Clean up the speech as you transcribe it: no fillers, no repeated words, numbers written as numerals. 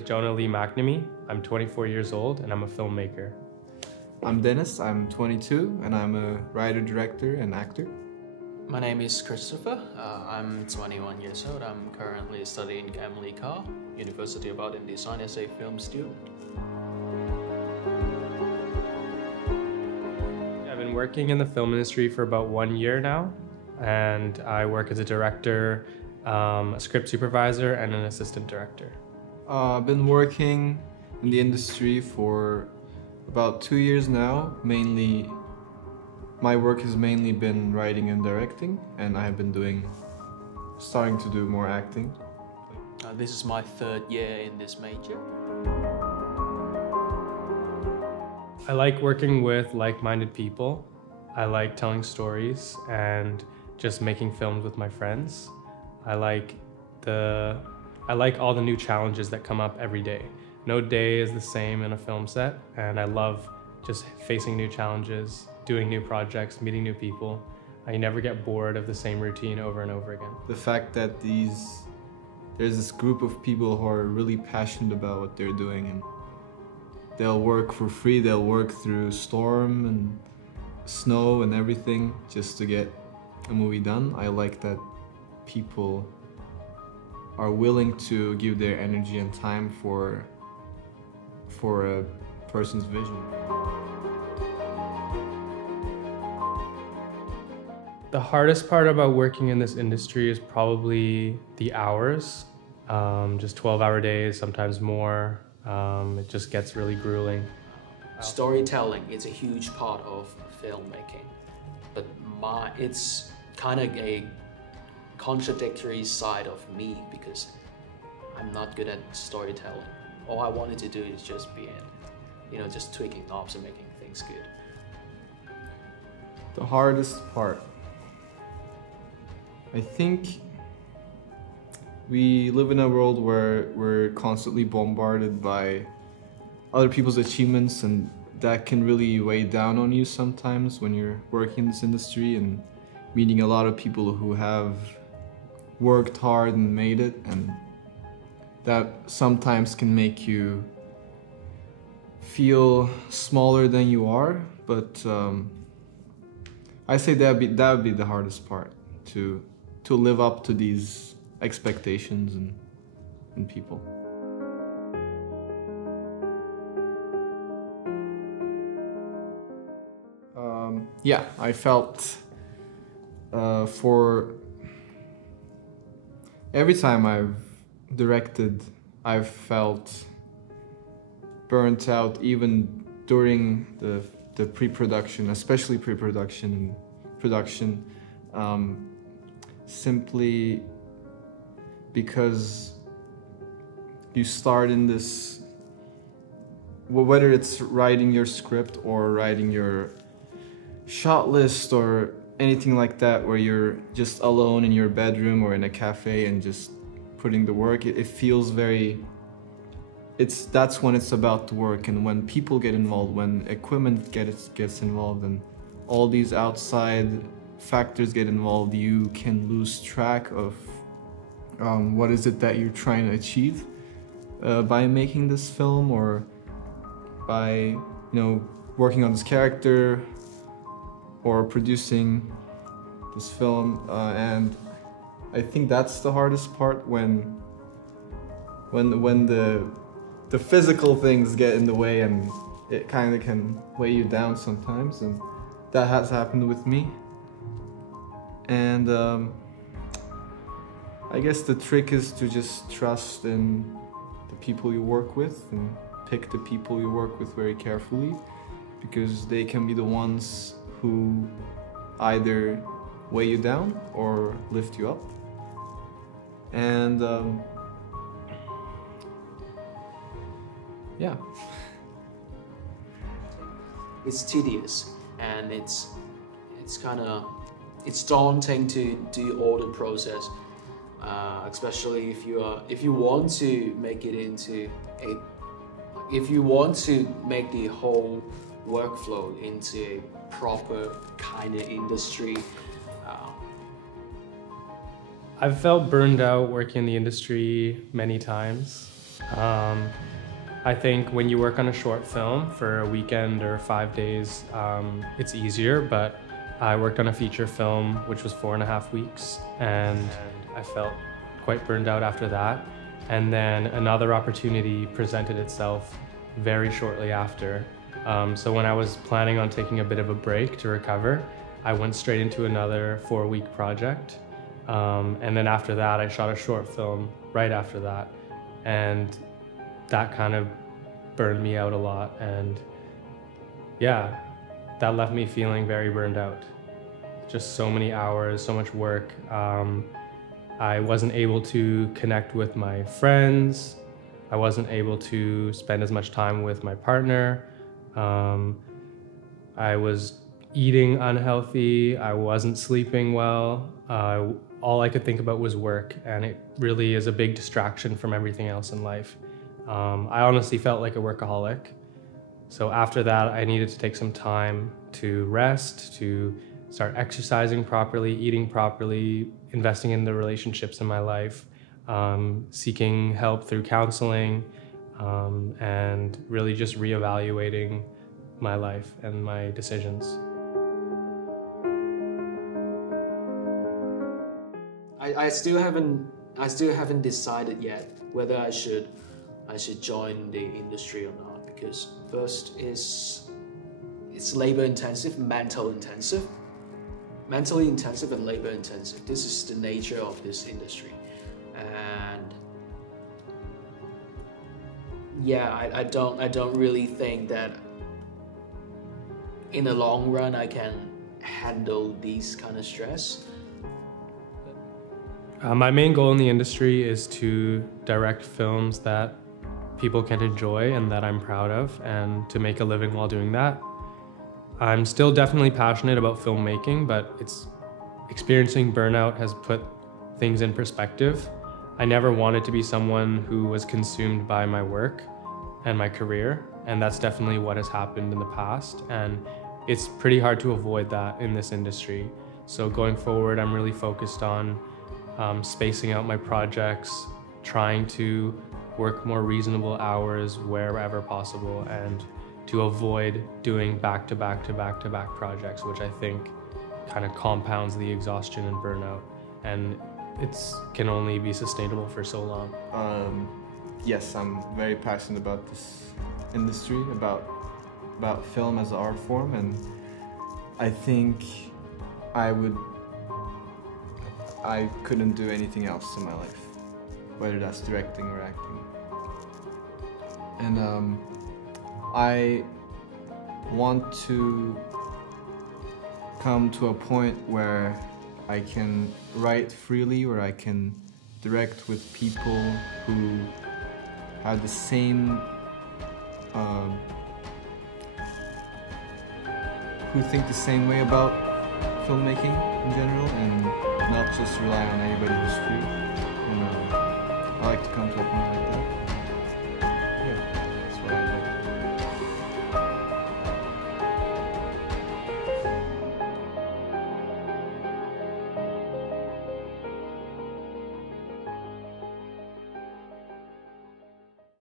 is Jonah Lee McNamee. I'm 24 years old and I'm a filmmaker. I'm Dennis, I'm 22 and I'm a writer, director and actor. My name is Christopher. I'm 21 years old. I'm currently studying Emily Carr, University of Art and Design as a film student. I've been working in the film industry for about 1 year now, and I work as a director, a script supervisor, and an assistant director. I've been working in the industry for about 2 years now. My work has mainly been writing and directing, and I have been starting to do more acting. This is my third year in this major. I like working with like-minded people. I like telling stories and just making films with my friends. I like all the new challenges that come up every day. No day is the same in a film set, and I love just facing new challenges, doing new projects, meeting new people. I never get bored of the same routine over and over again. The fact that there's this group of people who are really passionate about what they're doing, and they'll work for free, they'll work through storm and snow and everything just to get a movie done. I like that people are willing to give their energy and time for a person's vision. The hardest part about working in this industry is probably the hours. Just 12-hour days, sometimes more. It just gets really grueling. Storytelling is a huge part of filmmaking, but it's kind of a contradictory side of me because I'm not good at storytelling. All I wanted to do is just just tweaking knobs and making things good. The hardest part, I think we live in a world where we're constantly bombarded by other people's achievements, and that can really weigh down on you sometimes when you're working in this industry and meeting a lot of people who have worked hard and made it, and that sometimes can make you feel smaller than you are. But I say that would be the hardest part, to live up to these expectations in people. Yeah, I felt for every time I've directed, I've felt burnt out, even during the pre-production, especially pre-production and production, simply because you start in this, whether it's writing your script or writing your shot list or anything like that, where you're just alone in your bedroom or in a cafe and just putting the work, it feels that's when it's about to work. And when people get involved, when equipment gets involved and all these outside factors get involved, you can lose track of what is it that you're trying to achieve by making this film, or by working on this character or producing this film. And I think that's the hardest part, when the physical things get in the way, and it kind of can weigh you down sometimes, and that has happened with me. And I guess the trick is to just trust in the people you work with, and pick the people you work with very carefully, because they can be the ones who either weigh you down or lift you up. And yeah. It's tedious, and it's daunting to do all the process, especially if you want to make it if you want to make the whole workflow into a proper kind of industry. I've felt burned out working in the industry many times. I think when you work on a short film for a weekend or 5 days, it's easier, but I worked on a feature film, which was 4.5 weeks, and I felt quite burned out after that. And then another opportunity presented itself very shortly after. So when I was planning on taking a bit of a break to recover, I went straight into another 4-week project. And then after that, I shot a short film right after that. And that kind of burned me out a lot. And yeah, that left me feeling very burned out. Just so many hours, so much work. I wasn't able to connect with my friends. I wasn't able to spend as much time with my partner. I was eating unhealthy. I wasn't sleeping well. All I could think about was work, and it really is a big distraction from everything else in life. I honestly felt like a workaholic. So after that, I needed to take some time to rest, to start exercising properly, eating properly, investing in the relationships in my life, seeking help through counseling, and really just reevaluating my life and my decisions. I still haven't decided yet whether I should join the industry or not, because first it's labor intensive, mentally intensive and labor intensive. This is the nature of this industry. And yeah, I don't really think that in the long run I can handle these kind of stress. My main goal in the industry is to direct films that people can enjoy and that I'm proud of, and to make a living while doing that. I'm still definitely passionate about filmmaking, but experiencing burnout has put things in perspective. I never wanted to be someone who was consumed by my work and my career, and that's definitely what has happened in the past, and it's pretty hard to avoid that in this industry. So going forward, I'm really focused on spacing out my projects, trying to work more reasonable hours wherever possible, and to avoid doing back-to-back projects, which I think kind of compounds the exhaustion and burnout, and it can only be sustainable for so long. Yes, I'm very passionate about this industry, about film as an art form, and I think I couldn't do anything else in my life, whether that's directing or acting. And I want to come to a point where I can write freely, where I can direct with people who have the same, who think the same way about filmmaking in general, and not just rely on anybody who's free. And I like to come to a point like that.